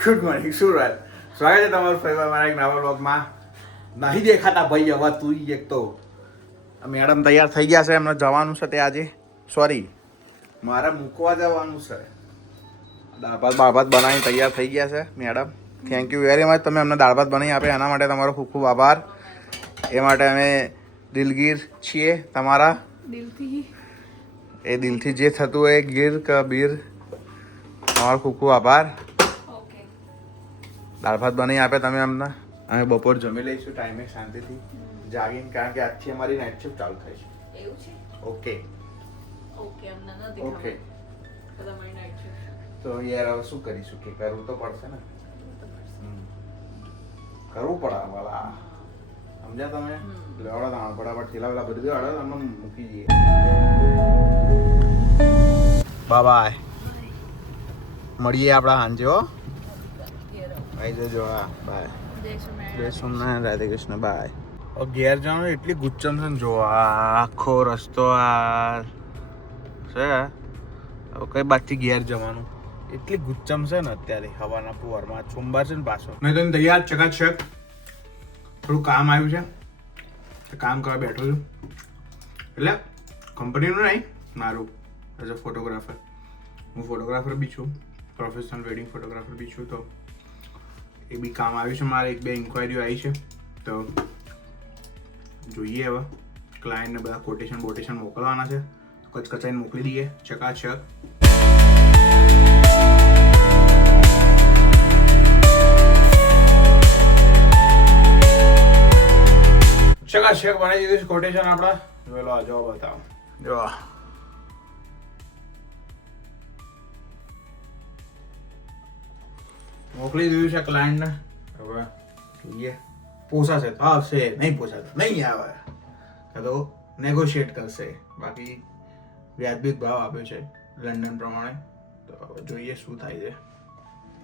Good morning Surat. સ્વાગત છે તમારું ફરીવાર મારા એક નવા બ્લોગમાં. નહીં દેખાતા ભાઈ હવે તું એક તો. મેડમ તૈયાર થઈ ગયા છે, એમને જવાનું છે તે આજે. સોરી, મારે મૂકવા જવાનું છે. દાળ ભાત બનાવીને તૈયાર થઈ ગયા છે madam. Thank you very much, તમે અમને દાળ ભાત બનાવી આપે એના માટે તમારો ખૂબ ખૂબ આભાર. એ માટે અમે દિલગીર છીએ તમારા. દિલથી એ દિલથી જે થતું હોય ગીર કે બીર, તમારો ખૂબ ખૂબ આભાર. ઓકે. દાળ ભાત બનાવી આપે તમે અમને. અમે બપોર જમી લઈશું ટાઈમે શાંતિથી જાગીને, કારણ કે આજથી અમારી નાઇટ શિફ્ટ ચાલુ થાય છે. એવું છે? ઓકે ઓકે, અમને નથી ઓકે. ખબર. તમારી નાઈટ છે. તો યાર હવે શું કરીશું, કે કરવું તો પડશે ને. કરવું પડે વાલા, સમજ્યા તમે? લેવડો તમે ફટાફટ થેલા વેલા બધું હળો અમે મૂકી જઈએ. બાય મળીએ આપણા સાંજે હો. આવી જજો. હા બાય. જય સોમનાથ, રાધે કૃષ્ણ, બાય. ઘેર જવાનું એટલી ગુચ્ચમ છે ને, જો આખો રસ્તો આ છે. હવે કઈ બાજુથી ઘેર જવાનું એટલી ગુચ્ચમ છે ને અત્યારે હવાના પુવારમાં. સોમવાર છે ને પાછો. મેં તો તૈયાર ચકાચક. થોડું કામ આવ્યું છે, કામ કરવા બેઠો છું. એટલે કંપનીનું નહીં, મારું એઝ અ ફોટોગ્રાફર. હું ફોટોગ્રાફર બી છું, પ્રોફેશનલ વેડિંગ ફોટોગ્રાફર બી છું. તો એ બી કામ આવ્યું છે મારે. એક બે ઇન્ક્વાયરીઓ આવી છે, તો જોઈએ હવે. ક્લાયન્ટને બધા કોટેશન મોકલવાના છે, કચકચાઈને મોકલી દઈએ ચકાચક. ચકાચક બનાવી દીધું છે કોટેશન આપણા. જોયેલો આ જો બતાવો, જો મોકલી દીધું છે ક્લાયન્ટને. હવે જોઈએ પોસાશે તો આવશે, નહીં પોસાશે નહીં આવે, તો નેગોશિએટ કરશે. બાકી વ્યાજબી ભાવ આપ્યો છે લંડન પ્રમાણે, તો હવે જોઈએ શું થાય છે.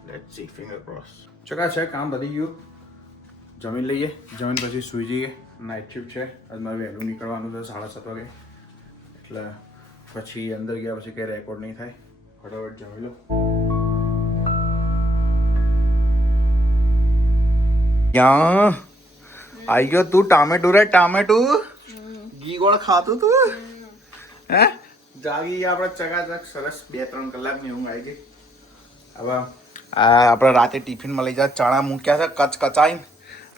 Let's see, finger cross. ચકાચક કામ વધી ગયું. જમીન લઈએ, જમીન પછી સૂઈ જઈએ. નાઇટ શિફ્ટ છે આજ મારે વહેલું નીકળવાનું છે 7:30 વાગે, એટલે પછી અંદર ગયા પછી કંઈ રેકોર્ડ નહીં થાય. ફટાફટ જમી લો. ક્યાં આવી ગયો તું? ટામેટું રે ટામેટું. ઘી ગોળ ખાતું તું હે? જાગી ગયા આપણે ચકાચક. સરસ 2-3 કલાકની ઊંઘ આવી ગઈ. હવે આપણે રાતે ટિફિનમાં લઈ જાય ચણા મૂક્યા છે કચકચાઈને.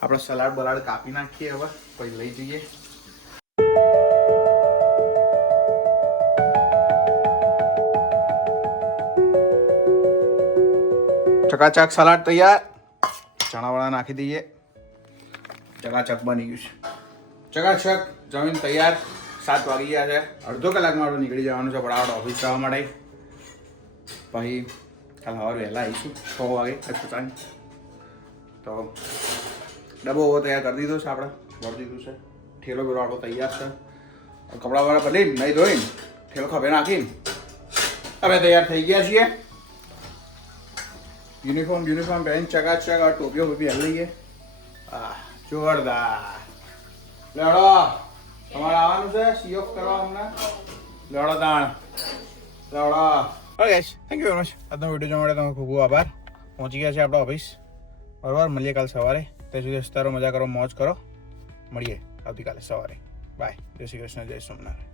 આપણે સલાડ બલાડ કાપી નાખીએ હવે, પછી લઈ જઈએ. ચકાચક સલાડ તૈયાર. ચણાવાળા નાખી દઈએ. ચકાચક બની ગયું છે. ચકાચક જમીન તૈયાર. 7 વાગી ગયા છે. અડધો કલાકમાં આપણે નીકળી જવાનું છે ફટાફટ ઓફિસ જવા માટે. પછી કાલ સવારે વહેલા આવીશું 6 વાગે કચકચાઈને. તો ડબ્બો તૈયાર કરી દીધો છે આપણે, ભરી દીધું છે. ઠેલો બેલો આપણો તૈયાર છે. કપડા વાળા બદલીને નહીં ધોઈને ઠેલો ખભે નાખીને હવે તૈયાર થઈ ગયા છીએ. યુનિફોર્મ પહેરીને ચકાચક. આ ટોપીઓ બી હલી લઈએ. જોરદાર. લેડો તમારે આવવાનું છે સીઓફ કરવા હમણાં. લેડો તાણ લેડો. Okay, thank you very much. આજનો વિડીયો જોવા માટે તમારો ખૂબ ખૂબ આભાર. પહોંચી ગયા છે આપણા ઓફિસ. બરાબર, મળીએ કાલ સવારે. ત્યાં સુધી હસતા રહો, મજા કરો, મોજ કરો. મળીએ આવતીકાલે સવારે. બાય. જય શ્રી કૃષ્ણ, જય સોમનાથ.